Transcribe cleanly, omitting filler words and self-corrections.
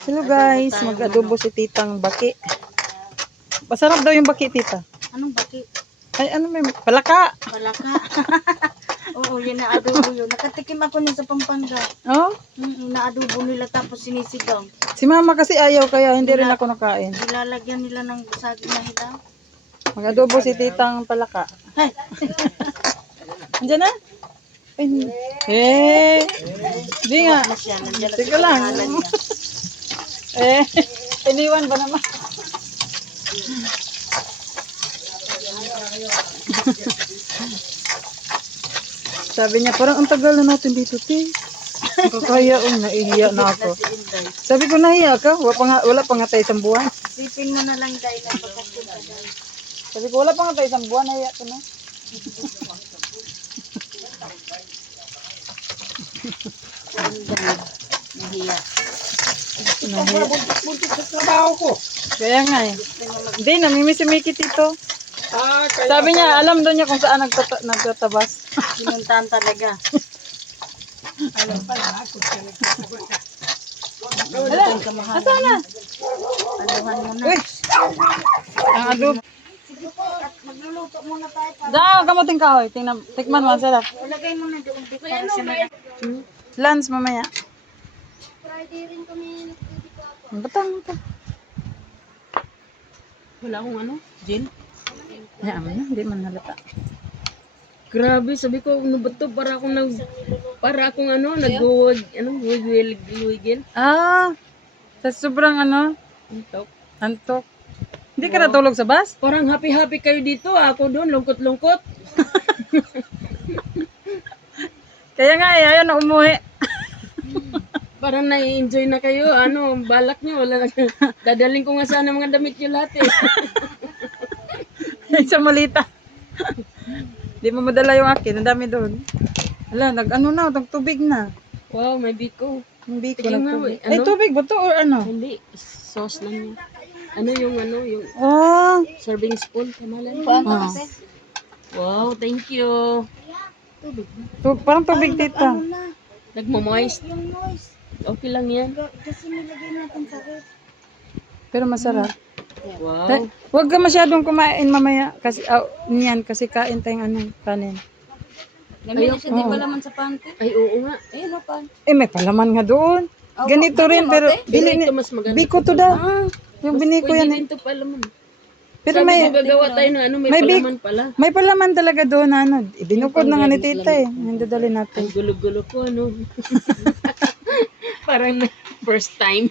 Hello guys, mag-adobo si titang baki. Masarap daw yung baki, tita. Anong baki? Ay, ano may palaka. Palaka. Oo, yun na adobo yun. Nakatikim ako nun sa Pampanga. Oh, Na-adobo nila tapos sinisigaw. si mama kasi ayaw kaya hindi rin ako nakain. Nilalagyan nila ng saging na hilaw. Mag-adobo si titang palaka. Ay, Andiyan na? Ay, di nga. na siya. Nandiyan na Sige sa lang. pangalan niya. Iniwan ba naman? Sabi niya, parang ang tagal na natin dito, te. Kakaya, naihiya na ako. Si Inday. Sabi ko, nahiya ka? Wala pa nga tayo isang buwan. Sipin mo na lang dahil na bakasyon ka dahil. Sabi ko, wala pa nga tayo isang buwan, nahiya ko na. Nahiya. Buntis sa trabaho ko. Kaya nga eh. Hindi, namimisimikit ito. Sabi niya, alam daw niya kung saan nagtatabas. Pinuntahan talaga. Hala, nasaan na? Aluhan mo na. Uy! Ang adobo. Sige po, at magluluto muna tayo. Diyan, kamuting kahoy. Tikman mo, ang sarap. Ilagay mo na doon. Para siya na. Lunch mamaya. Friday rin kami. Batang ito. Wala akong ano, gin. Hayaan mo na, hindi man halata. Grabe, sabi ko, ano ba to? Para akong ano, nag-wigil. Ah, sa sobrang ano, antok. Hindi ka natulog sa bus? Parang happy-happy kayo dito, ako doon, lungkot-lungkot. Kaya nga eh, ayaw na umuwi. Parang nai-enjoy na kayo, ano, balak nyo, wala na. Dadaling ko nga sana mga damit nyo lahat eh. Sa malita. Di mo madala yung akin, ang dami doon. Hala, nagtubig na. Wow, may biko. Hindi ko Tingnan mo, nagtubig. ano? Ay, tubig ba to or ano? Hindi, sauce lang yun. Ano, yung Oh, serving spoon, kamalan. ah. Wow, thank you. Parang tubig tita. Nagmo-moist. Yung noise. Okay lang yan. Kasi nilagay natin sa ref. Pero masarap. Wow. Huwag ka masyadong kumain mamaya kasi niyan kasi kain tayong ano, kanin. Gamit na siya, di ba laman sa panty? Ay, oo nga. Ayun o, pan. May palaman nga doon. Ganito rin pero Dili dili ito mas maganda. biko to daw. Yung biniko yan. Pwede rin ito pala man. Pero Sabi may ko gagawa tayo ng ano, may may palaman pala. may palaman talaga doon na ano. Ibinukod na nga ni tita eh. Nandadali natin. Ang gulo-gulo ko, ano. Parang first time.